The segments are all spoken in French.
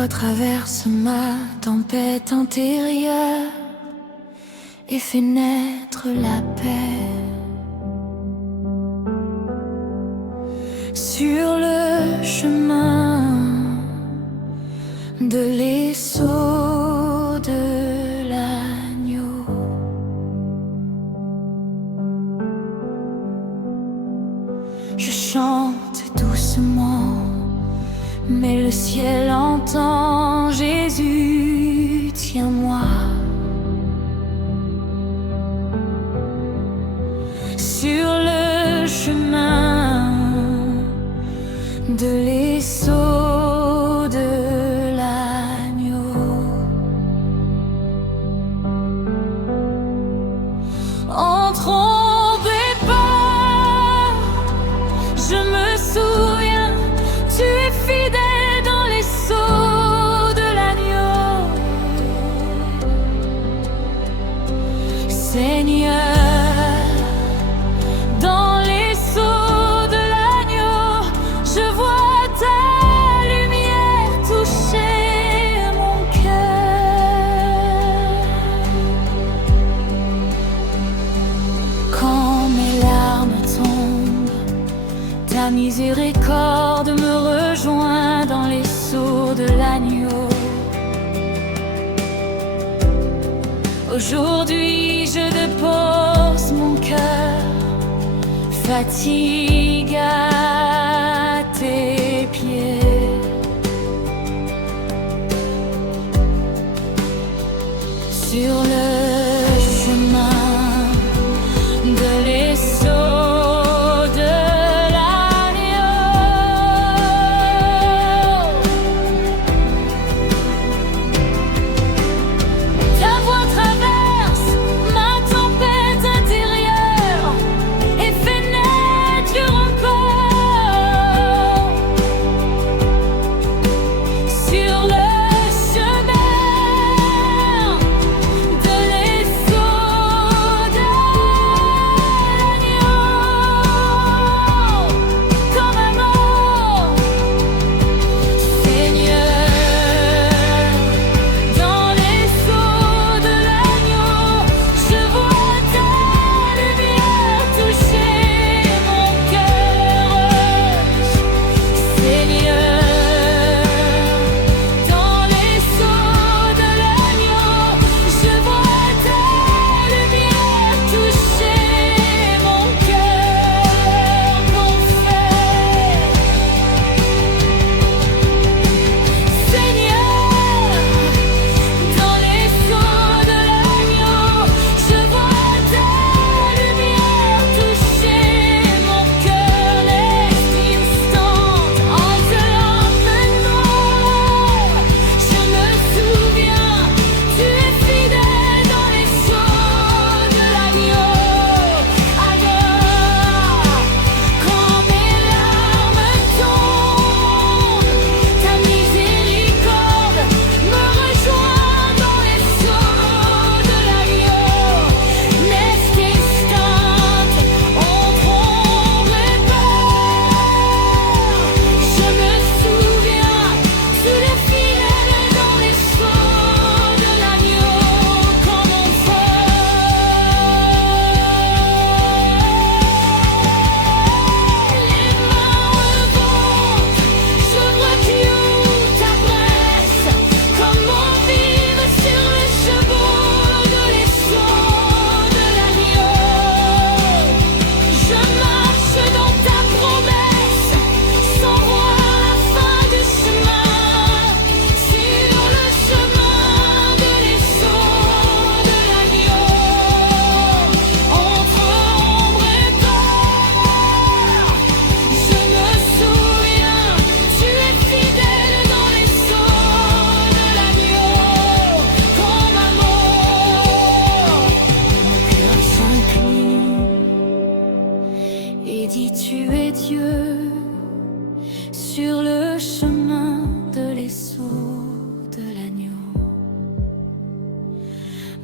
voix traverse ma tempête intérieure et fait naître la paix. Sur le chemin de l'Esaut de l'agneau, je chante doucement, mais le ciel entend. Jésus, tiens-moi. Sur le chemin de l'Esaut de l'agneau, en trompe et pas, je me souviens, tu es fidèle dans les sauts de l'agneau. Seigneur, dans les sauts de l'agneau, je vois ta lumière toucher mon cœur. Quand mes larmes tombent, ta miséricorde me rejoint dans les sauts de l'agneau. Aujourd'hui je dépose mon cœur, fatigue à tes pieds. Sur le chemin de l'Esaut de l'agneau, ta voix traverse ma tempête intérieure et fait naître encore. Sur le chemin de l'Esaut de l'agneau, comme un mot, Seigneur, dans les sauts de l'agneau, je vois ta lumière toucher mon cœur. Seigneur, dans les sauts de l'agneau, je vois ta lumière toucher mon cœur confère. Seigneur, dans les sauts de l'agneau, je vois ta lumière toucher mon cœur. Next instant, en ce noir, je me souviens, tu es fidèle dans les sauts de l'agneau. Alors, quand mes larmes tombent, ta miséricorde me rejoint dans les sauts de l'agneau. Next instant, ombre et peur, je me souviens, tu es fidèle dans les sauts de l'agneau comme mon les mains remontent, je vois Dieu t'abresse, comment vivre sur le chemin de l'Esaut de l'agneau. Je marche dans ta promesse, sans voir la fin du chemin. Sur le chemin de l'Esaut de l'agneau, entre ombre et peur, je me souviens, tu es fidèle dans les sauts de l'agneau, comme un mot. Mon cœur s'incline et dit tu es Dieu. Sur le chemin de l'Esaut de l'agneau,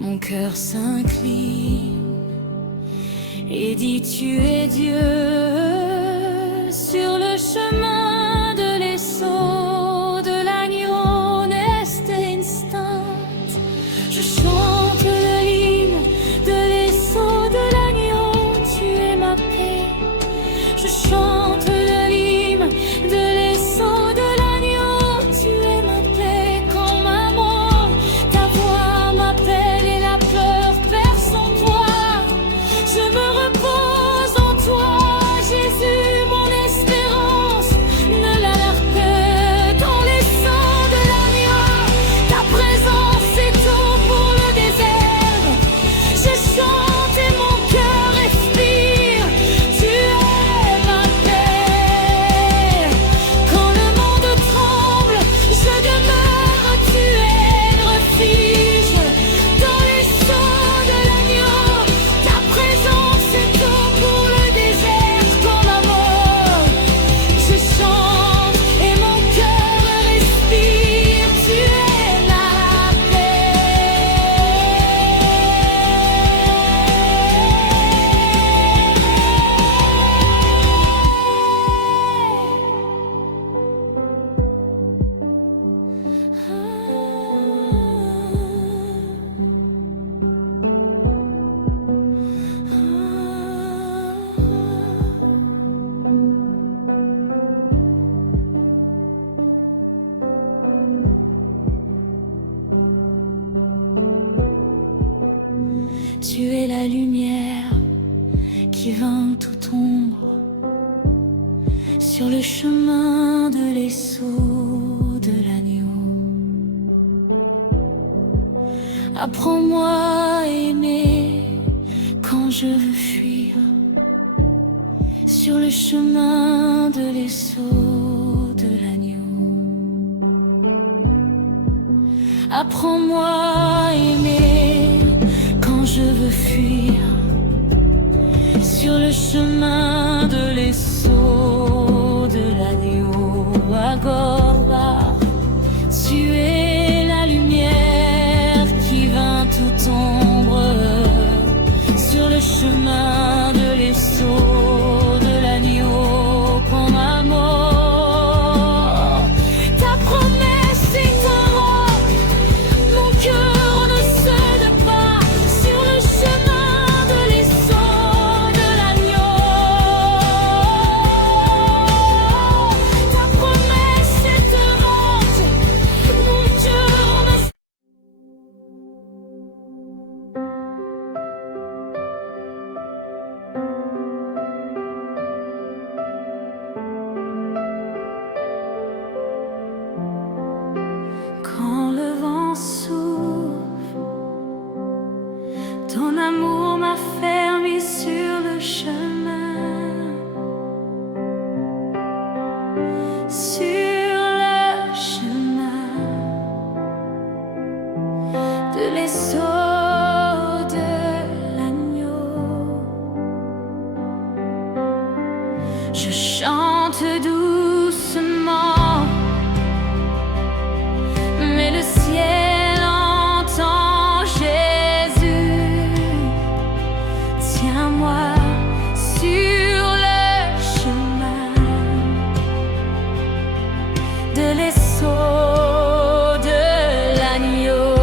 mon cœur s'incline et dit tu es Dieu. Sur le chemin de l'Esaut de l'agneau, Tu es la lumière qui vainc toute ombre sur le chemin de l'esseau de l'agneau. Apprends-moi à aimer quand je veux fuir sur le chemin de l'esseau de l'agneau. Apprends-moi à aimer quand je veux fuir sur le chemin de l'esseau de l'agneau. Agora, tu es la lumière qui vainc toute ombre sur le chemin de l'esseau de l'agneau. Con amor, ta promesse est un roc, mon cœur ne cède pas sur le chemin de l'esseau de l'agneau. Ta promesse est un roc, mon cœur ne cède pas. Quand le vent souffle, ton amour m'a fermé sur le chemin, sur le chemin de l'esseau de l'agneau. Je chante doucement, mais le ciel entend Jésus. Tiens-moi sur le chemin de l'esseau de l'agneau.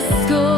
Francisco.